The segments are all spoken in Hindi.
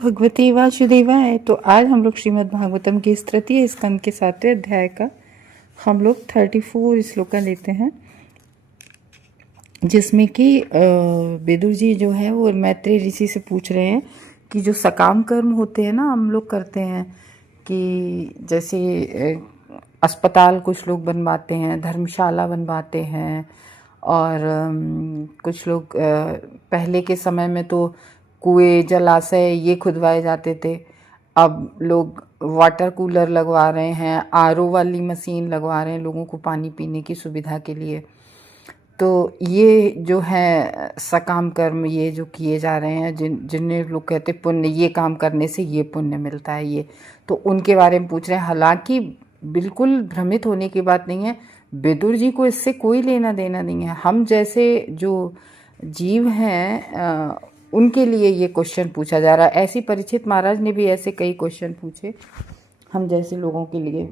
भगवते वासुदेवाय। तो आज हम लोग श्रीमद् भागवतम के इस तृतीय स्कंद के 7वें अध्याय का हम लोग 34 श्लोक का लेते हैं, जिसमें कि विदुर जी जो है वो मैत्रेय ऋषि से पूछ रहे हैं कि जो सकाम कर्म होते हैं ना हम लोग करते हैं, कि जैसे अस्पताल कुछ लोग बनवाते हैं, धर्मशाला बनवाते हैं, और कुछ लोग पहले के समय में तो कुएं जलाशय ये खुदवाए जाते थे। अब लोग वाटर कूलर लगवा रहे हैं, आरओ वाली मशीन लगवा रहे हैं लोगों को पानी पीने की सुविधा के लिए। तो ये जो है सकाम कर्म ये जो किए जा रहे हैं, जिन्हें लोग कहते पुण्य, ये काम करने से ये पुण्य मिलता है, ये तो उनके बारे में पूछ रहे हैं। हालांकि बिल्कुल भ्रमित होने की बात नहीं है, विदुर जी को इससे कोई लेना देना नहीं है। हम जैसे जो जीव हैं उनके लिए ये क्वेश्चन पूछा जा रहा है। ऐसी परीक्षित महाराज ने भी ऐसे कई क्वेश्चन पूछे हम जैसे लोगों के लिए।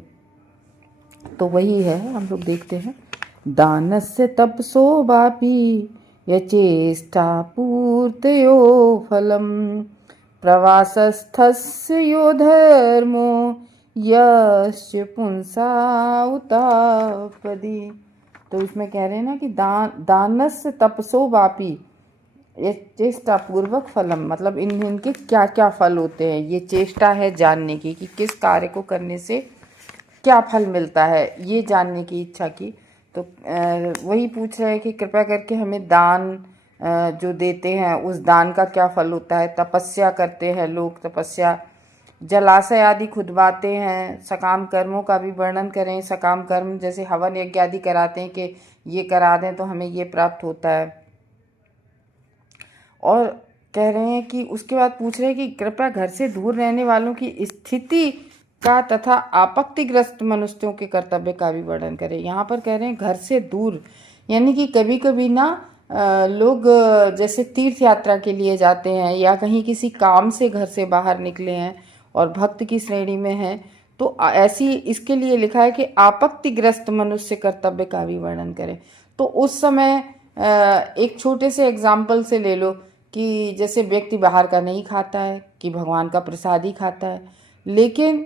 तो वही है, हम लोग देखते हैं। दानस्य तपसो वापि यचेष्टा पूर्तयो फलम प्रवासस्थस्य यो धर्मो यस्य पुंसा उतापदी। तो इसमें कह रहे हैं ना कि दानस्य तपसो वापि ये चेष्टा पूर्वक फलम, मतलब इनके क्या क्या फल होते हैं। ये चेष्टा है जानने की कि किस कार्य को करने से क्या फल मिलता है, ये जानने की इच्छा की। तो वही पूछ रहे हैं कि कृपया करके हमें दान जो देते हैं उस दान का क्या फल होता है। तपस्या करते हैं लोग, तपस्या, जलाशय आदि खुदवाते हैं, सकाम कर्मों का भी वर्णन करें। सकाम कर्म जैसे हवन यज्ञ आदि कराते हैं कि ये करा दें तो हमें ये प्राप्त होता है। और कह रहे हैं कि उसके बाद पूछ रहे हैं कि कृपया घर से दूर रहने वालों की स्थिति का तथा आपत्तिग्रस्त मनुष्यों के कर्तव्य का भी वर्णन करें। यहाँ पर कह रहे हैं घर से दूर, यानी कि कभी कभी ना लोग जैसे तीर्थ यात्रा के लिए जाते हैं या कहीं किसी काम से घर से बाहर निकले हैं और भक्त की श्रेणी में हैं, तो ऐसी इसके लिए लिखा है कि आपत्तिग्रस्त मनुष्य कर्तव्य का भी वर्णन करें। तो उस समय एक छोटे से एग्जाम्पल से ले लो कि जैसे व्यक्ति बाहर का नहीं खाता है, कि भगवान का प्रसाद ही खाता है, लेकिन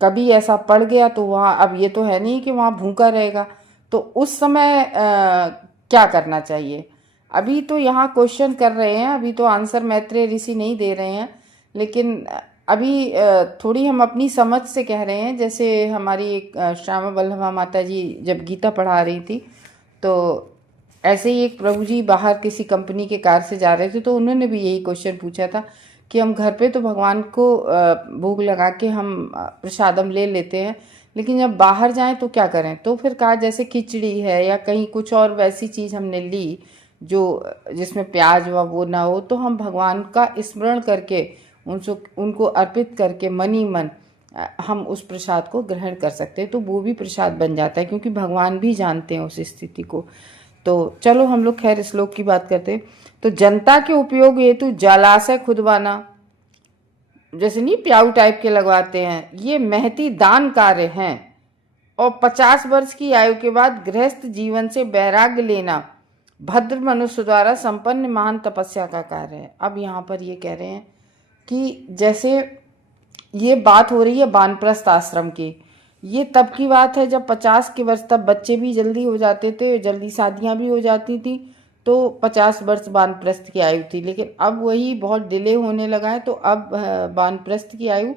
कभी ऐसा पड़ गया तो वहाँ, अब ये तो है नहीं कि वहाँ भूखा रहेगा, तो उस समय क्या करना चाहिए। अभी तो यहाँ क्वेश्चन कर रहे हैं, अभी तो आंसर मैत्रेय ऋषि नहीं दे रहे हैं, लेकिन अभी थोड़ी हम अपनी समझ से कह रहे हैं। जैसे हमारी एक श्यामा वल्लभा माता जी जब गीता पढ़ा रही थी, तो ऐसे ही एक प्रभु जी बाहर किसी कंपनी के कार से जा रहे थे, तो उन्होंने भी यही क्वेश्चन पूछा था कि हम घर पे तो भगवान को भोग लगा के हम प्रसादम ले लेते हैं, लेकिन जब बाहर जाएं तो क्या करें। तो फिर कहा जैसे खिचड़ी है या कहीं कुछ और वैसी चीज़ हमने ली जो जिसमें प्याज व वो ना हो, तो हम भगवान का स्मरण करके उनको अर्पित करके मन ही मन हम उस प्रसाद को ग्रहण कर सकते हैं। तो वो भी प्रसाद बन जाता है, क्योंकि भगवान भी जानते हैं उस स्थिति को। तो चलो हम लोग खैर श्लोक की बात करते हैं। तो जनता के उपयोग हेतु जलाशय खुदवाना, जैसे नहीं प्याऊ टाइप के लगवाते हैं, ये महती दान कार्य हैं। और 50 वर्ष की आयु के बाद गृहस्थ जीवन से वैराग्य लेना भद्र मनुष्य द्वारा संपन्न महान तपस्या का कार्य है। अब यहाँ पर ये कह रहे हैं कि जैसे ये बात हो रही है वानप्रस्थ आश्रम की, ये तब की बात है जब 50 के वर्ष, तब बच्चे भी जल्दी हो जाते थे, जल्दी शादियां भी हो जाती थी, तो 50 वर्ष वानप्रस्थ की आयु थी। लेकिन अब वही बहुत डिले होने लगा है, तो अब वानप्रस्थ की आयु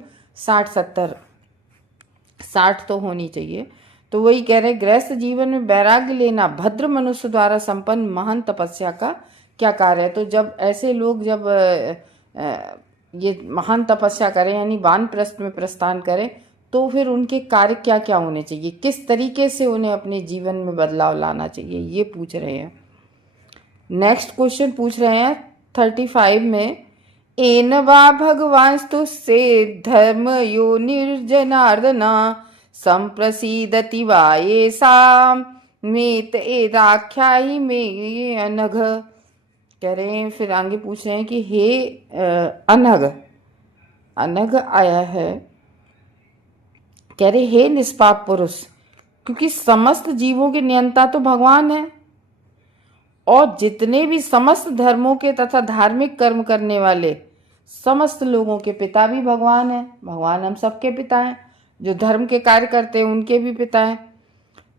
60 तो होनी चाहिए। तो वही कह रहे गृहस्थ जीवन में वैराग्य लेना भद्र मनुष्य द्वारा संपन्न महान तपस्या का क्या कार्य है। तो जब ऐसे लोग जब ये महान तपस्या करें, यानी वानप्रस्थ में प्रस्थान करें, तो फिर उनके कार्य क्या क्या होने चाहिए, किस तरीके से उन्हें अपने जीवन में बदलाव लाना चाहिए, ये पूछ रहे हैं। नेक्स्ट क्वेश्चन पूछ रहे हैं 35 में, एन वा भगवांस्तु से धर्म यो निर्जनार्दना संप्रसीदति वा ये साम मेत एदाख्यायी में अनघ। कह रहे हैं, फिर आगे पूछ रहे हैं कि हे अनघ आया है, कह रहे हे निष्पाप पुरुष, क्योंकि समस्त जीवों के नियंता तो भगवान है, और जितने भी समस्त धर्मों के तथा धार्मिक कर्म करने वाले समस्त लोगों के पिता भी भगवान है, भगवान हम सबके पिता हैं, जो धर्म के कार्य करते हैं उनके भी पिता हैं।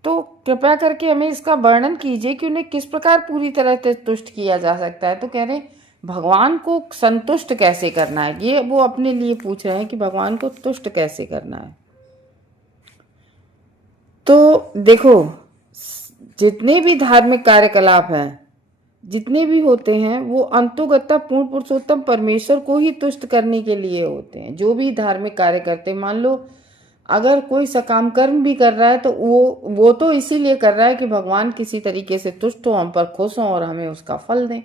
तो कृपया करके हमें इसका वर्णन कीजिए कि उन्हें किस प्रकार पूरी तरह से तुष्ट किया जा सकता है। तो कह रहे हैं भगवान को संतुष्ट कैसे करना है, ये वो अपने लिए पूछ रहे हैं कि भगवान को तुष्ट कैसे करना है। तो देखो, जितने भी धार्मिक कार्यकलाप हैं, जितने भी होते हैं, वो अंतोगत्ता पूर्ण पुरुषोत्तम परमेश्वर को ही तुष्ट करने के लिए होते हैं। जो भी धार्मिक कार्य करते हैं, मान लो अगर कोई सकाम कर्म भी कर रहा है तो वो तो इसीलिए कर रहा है कि भगवान किसी तरीके से तुष्ट हो, हम पर खुश हों और हमें उसका फल दें।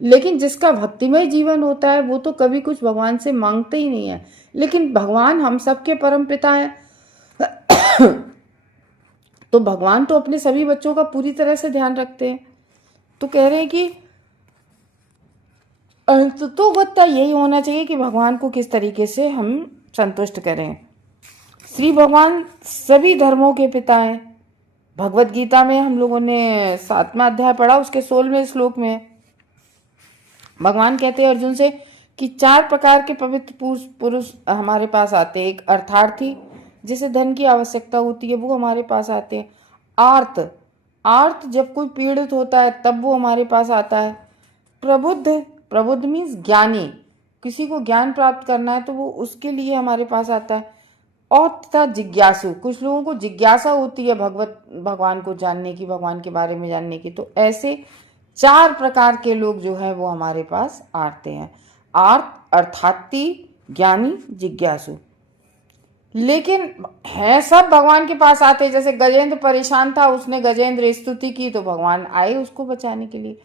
लेकिन जिसका भक्तिमय जीवन होता है वो तो कभी कुछ भगवान से मांगते ही नहीं है। लेकिन भगवान हम सबके परम पिता है तो भगवान तो अपने सभी बच्चों का पूरी तरह से ध्यान रखते हैं। तो कह रहे हैं कि अंततोगत्ता यही होना चाहिए कि भगवान को किस तरीके से हम संतुष्ट करें। श्री भगवान सभी धर्मों के पिता हैं। भगवत गीता में हम लोगों ने 7वां अध्याय पढ़ा, उसके 16वें श्लोक में भगवान कहते हैं अर्जुन से कि 4 प्रकार के पवित्र पुरुष हमारे पास आते हैं। एक अर्थार्थी, जिसे धन की आवश्यकता होती है, वो हमारे पास आते हैं। आर्त जब कोई पीड़ित होता है तब वो हमारे पास आता है। प्रबुद्ध मीन्स ज्ञानी, किसी को ज्ञान प्राप्त करना है तो वो उसके लिए हमारे पास आता है। और तथा जिज्ञासु, कुछ लोगों को जिज्ञासा होती है भगवान को जानने की, भगवान के बारे में जानने की। तो ऐसे 4 प्रकार के लोग जो है वो हमारे पास आते हैं, अर्थार्थी, ज्ञानी, जिज्ञासु। लेकिन है सब भगवान के पास आते। जैसे गजेंद्र परेशान था, उसने गजेंद्र स्तुति की तो भगवान आए उसको बचाने के लिए।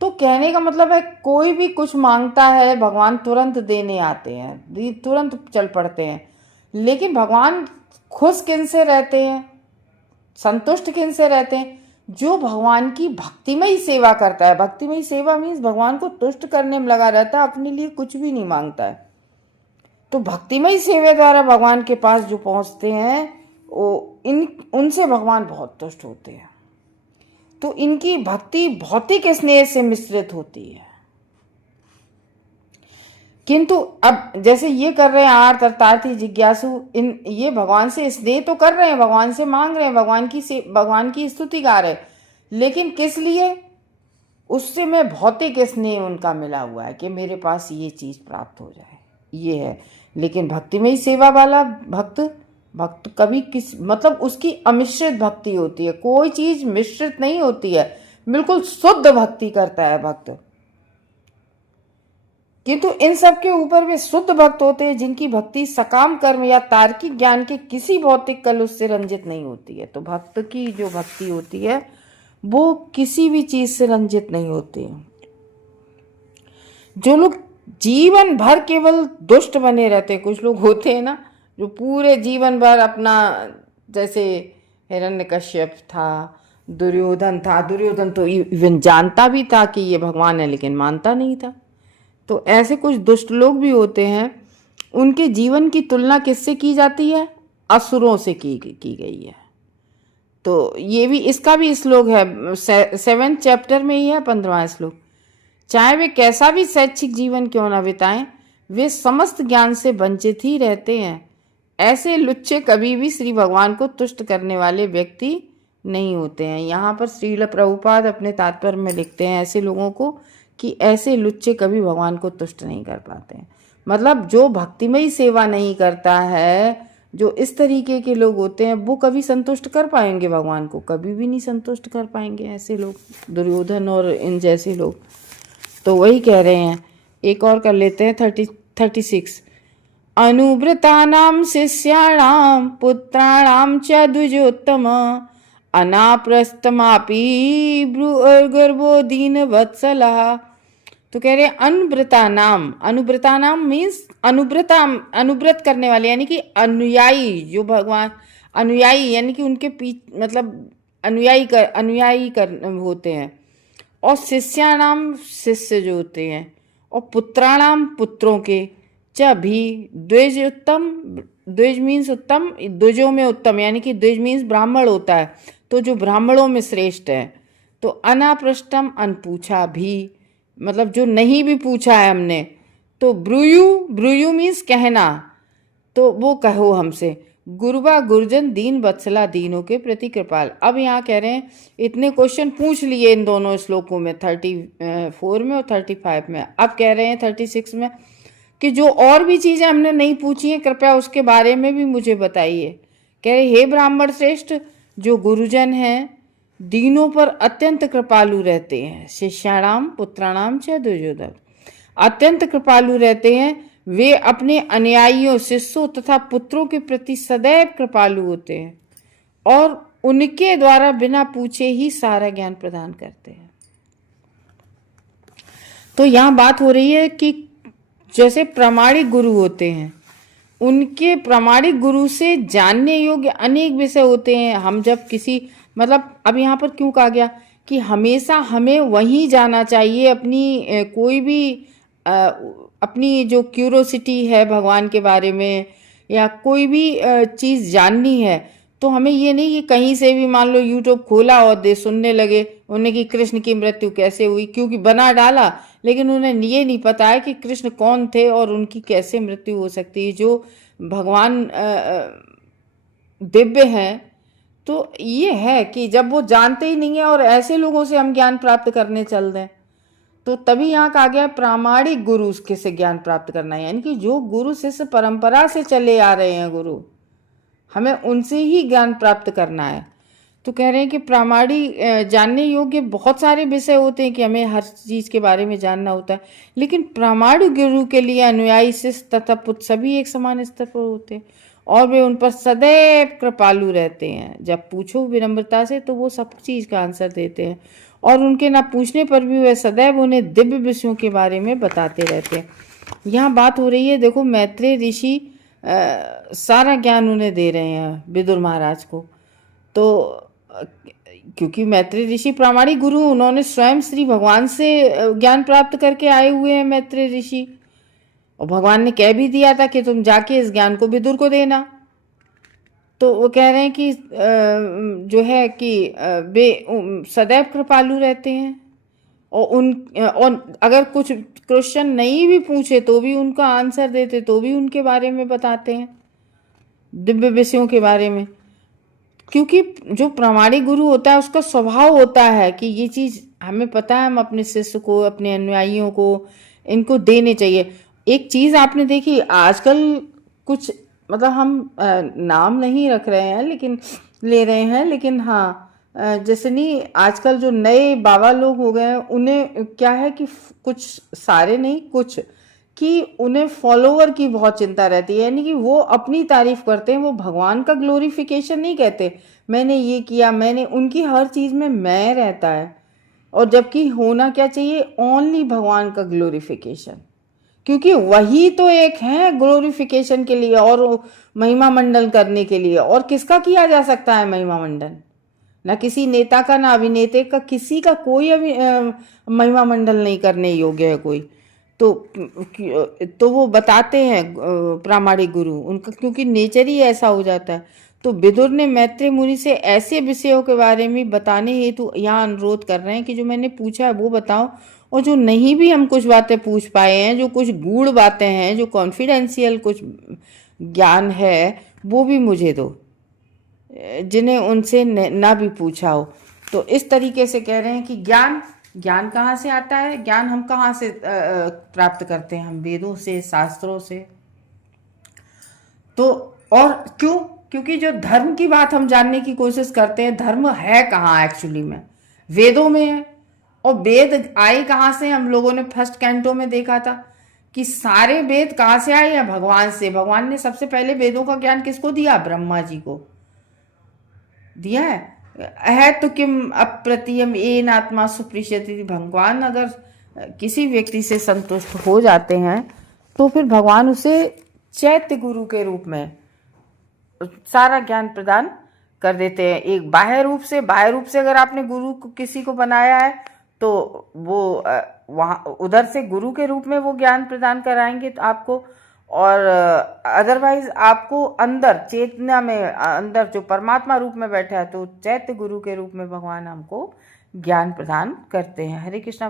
तो कहने का मतलब है कोई भी कुछ मांगता है भगवान तुरंत देने आते हैं, तुरंत चल पड़ते हैं। लेकिन भगवान खुश किन से रहते हैं, संतुष्ट किन से रहते हैं? जो भगवान की भक्तिमयी सेवा करता है। भक्तिमयी सेवा मीन्स भगवान को तुष्ट करने में लगा रहता है, अपने लिए कुछ भी नहीं मांगता है। तो भक्तिमयी सेवा द्वारा भगवान के पास जो पहुंचते हैं वो उनसे भगवान बहुत तुष्ट होते हैं। तो इनकी भक्ति भौतिक स्नेह से मिश्रित होती है। किंतु अब जैसे ये कर रहे हैं अर्थार्थी, जिज्ञासु, ये भगवान से स्नेह तो कर रहे हैं, भगवान से मांग रहे हैं, भगवान की स्तुति गा रहे हैं। लेकिन किस लिए? उससे में भौतिक स्नेह उनका मिला हुआ है कि मेरे पास ये चीज प्राप्त हो जाए, ये है। लेकिन भक्तिमय सेवा वाला भक्त कभी मतलब उसकी अमिश्रित भक्ति होती है, कोई चीज मिश्रित नहीं होती है, बिल्कुल शुद्ध भक्ति करता है भक्त। किंतु इन सब के ऊपर वे शुद्ध भक्त होते हैं जिनकी भक्ति सकाम कर्म या तार्किक ज्ञान के किसी भौतिक कलुष से रंजित नहीं होती है। तो भक्त की जो भक्ति होती है वो किसी भी चीज से रंजित नहीं होती है। जो लोग जीवन भर केवल दुष्ट बने रहते हैं, कुछ लोग होते हैं ना जो पूरे जीवन भर अपना, जैसे हिरण्यकश्यप था, दुर्योधन था, दुर्योधन तो इवन जानता भी था कि ये भगवान है लेकिन मानता नहीं था। तो ऐसे कुछ दुष्ट लोग भी होते हैं, उनके जीवन की तुलना किससे की जाती है? असुरों से की गई है। तो ये भी, इसका भी श्लोक है 7th चैप्टर में ही है 15वां श्लोक। चाहे वे कैसा भी शैक्षिक जीवन क्यों न बिताएं, वे समस्त ज्ञान से वंचित ही रहते हैं। ऐसे लुच्चे कभी भी श्री भगवान को तुष्ट करने वाले व्यक्ति नहीं होते हैं। यहाँ पर श्रील प्रभुपाद अपने तात्पर्य में लिखते हैं ऐसे लोगों को कि ऐसे लुच्चे कभी भगवान को तुष्ट नहीं कर पाते हैं। मतलब जो भक्तिमयी सेवा नहीं करता है, जो इस तरीके के लोग होते हैं, वो कभी संतुष्ट कर पाएंगे भगवान को? कभी भी नहीं संतुष्ट कर पाएंगे ऐसे लोग, दुर्योधन और इन जैसे लोग। तो वही कह रहे हैं, एक और कर लेते हैं 36। अनुव्रतानां शिष्याणां पुत्राणां च द्विजोत्तम अनाप्रस्थमापि गर्भो दीन वत्सलः। तो कह रहे अनुव्रता नाम मीन्स अनुव्रत करने वाले, यानी कि अनुयायी, जो भगवान अनुयायी यानी कि उनके मतलब अनुयायी होते हैं। और शिष्याणाम शिष्य जो होते हैं, और पुत्राणाम पुत्रों के, च भी द्विज उत्तम, द्विज मीन्स उत्तम, द्विजों में उत्तम यानी कि द्विज मीन्स ब्राह्मण होता है, तो जो ब्राह्मणों में श्रेष्ठ है। तो अनापृष्टम, अनपूछा भी, मतलब जो नहीं भी पूछा है हमने, तो ब्रूयू मीन्स कहना, तो वो कहो हमसे। गुरुवा गुरुजन दीन वत्सला दीनों के प्रति कृपाल। अब यहाँ कह रहे हैं इतने क्वेश्चन पूछ लिए इन दोनों श्लोकों में, 34 में और 35 में। अब कह रहे हैं 36 में कि जो और भी चीजें हमने नहीं पूछी हैं कृपया उसके बारे में भी मुझे बताइए। कह रहे हे ब्राह्मण श्रेष्ठ, जो गुरुजन हैं दीनों पर अत्यंत कृपालु रहते हैं, शिष्याणाम पुत्राणाम च दुर्योधन, अत्यंत कृपालु रहते हैं। वे अपने अनुयायियों शिष्यों तथा पुत्रों के प्रति सदैव कृपालु होते हैं और उनके द्वारा बिना पूछे ही सारा ज्ञान प्रदान करते हैं। तो यहाँ बात हो रही है कि जैसे प्रामाणिक गुरु होते हैं, उनके प्रामाणिक गुरु से जानने योग्य अनेक विषय होते हैं। हम जब किसी मतलब अब यहाँ पर क्यों कहा गया कि हमेशा हमें वहीं जाना चाहिए, अपनी कोई भी अपनी जो क्यूरोसिटी है भगवान के बारे में या कोई भी चीज़ जाननी है, तो हमें ये नहीं कि कहीं से भी मान लो यूट्यूब खोला और दे सुनने लगे उन्हें कि कृष्ण की मृत्यु कैसे हुई, क्योंकि बना डाला, लेकिन उन्हें ये नहीं पता है कि कृष्ण कौन थे और उनकी कैसे मृत्यु हो सकती है। जो भगवान दिव्य हैं, तो ये है कि जब वो जानते ही नहीं है और ऐसे लोगों से हम ज्ञान प्राप्त करने चल दें, तो तभी यहाँ कहा गया प्रामाणिक गुरु के से ज्ञान प्राप्त करना है, यानी कि जो गुरु शिष्य परंपरा से चले आ रहे हैं गुरु, हमें उनसे ही ज्ञान प्राप्त करना है। तो कह रहे हैं कि प्रामाणिक जानने योग्य बहुत सारे विषय होते हैं कि हमें हर चीज़ के बारे में जानना होता है, लेकिन प्रामाणिक गुरु के लिए अनुयायी शिष्य तथा पुत्र सभी एक समान स्तर पर होते हैं और वे उन पर सदैव कृपालु रहते हैं। जब पूछो विनम्रता से तो वो सब चीज़ का आंसर देते हैं और उनके ना पूछने पर भी वे सदैव उन्हें दिव्य विषयों के बारे में बताते रहते हैं। यहाँ बात हो रही है, देखो मैत्रेय ऋषि सारा ज्ञान उन्हें दे रहे हैं विदुर महाराज को, तो क्योंकि मैत्रेय ऋषि प्रामाणिक गुरु, उन्होंने स्वयं श्री भगवान से ज्ञान प्राप्त करके आए हुए हैं मैत्रेय ऋषि, और भगवान ने कह भी दिया था कि तुम जाके इस ज्ञान को विदुर को देना। तो वो कह रहे हैं कि जो है कि वे सदैव कृपालु रहते हैं और अगर कुछ क्वेश्चन नहीं भी पूछे तो भी उनका आंसर देते, तो भी उनके बारे में बताते हैं दिव्य विषयों के बारे में। क्योंकि जो प्रामाणिक गुरु होता है उसका स्वभाव होता है कि ये चीज़ हमें पता है, हम अपने शिष्य को अपने अनुयायियों को इनको देने चाहिए। एक चीज़ आपने देखी आजकल कुछ मतलब हम नाम नहीं रख रहे हैं लेकिन ले रहे हैं, लेकिन हाँ जैसे नहीं आजकल जो नए बाबा लोग हो गए हैं उन्हें क्या है कि कुछ सारे नहीं कुछ कि उन्हें फॉलोवर की बहुत चिंता रहती है, यानी कि वो अपनी तारीफ करते हैं, वो भगवान का ग्लोरिफिकेशन नहीं कहते मैंने ये किया मैंने, उनकी हर चीज़ में मैं रहता है। और जबकि होना क्या चाहिए, ओनली भगवान का ग्लोरिफिकेशन, क्योंकि वही तो एक है ग्लोरिफिकेशन के लिए और महिमा मंडन करने के लिए। और किसका किया जा सकता है महिमा मंडन? ना किसी नेता का, ना अभिनेता का, किसी का कोई महिमा मंडल नहीं करने योग्य है कोई। तो वो बताते हैं प्रामाणिक गुरु उनका, क्योंकि नेचर ही ऐसा हो जाता है। तो विदुर ने मैत्रेय मुनि से ऐसे विषयों के बारे में बताने हेतु यहाँ अनुरोध कर रहे हैं कि जो मैंने पूछा है वो बताओ, और जो नहीं भी हम कुछ बातें पूछ पाए हैं, जो कुछ गूढ़ बातें हैं, जो कॉन्फिडेंशियल कुछ ज्ञान है, वो भी मुझे दो, जिन्हें उनसे ना भी पूछा हो। तो इस तरीके से कह रहे हैं कि ज्ञान कहाँ से आता है, ज्ञान हम कहाँ से प्राप्त करते हैं, हम वेदों से, शास्त्रों से। तो और क्यों? क्योंकि जो धर्म की बात हम जानने की कोशिश करते हैं, धर्म है कहाँ एक्चुअली में? वेदों में है। और वेद आए कहाँ से? हम लोगों ने फर्स्ट कैंटो में देखा था कि सारे वेद कहाँ से आए हैं? भगवान से। भगवान ने सबसे पहले वेदों का ज्ञान किसको दिया? ब्रह्मा जी को दिया है तो किम अप्रतिम येन आत्मा सुप्रीष्यति। भगवान अगर किसी व्यक्ति से संतुष्ट हो जाते हैं तो फिर भगवान उसे चैत्य गुरु के रूप में सारा ज्ञान प्रदान कर देते हैं। एक बाह्य रूप से अगर आपने गुरु को किसी को बनाया है तो वो वहाँ उधर से गुरु के रूप में वो ज्ञान प्रदान कराएंगे तो आपको, और अदरवाइज आपको अंदर चेतना में अंदर जो परमात्मा रूप में बैठा है तो चैत्य गुरु के रूप में भगवान हमको ज्ञान प्रदान करते हैं। हरे कृष्णा।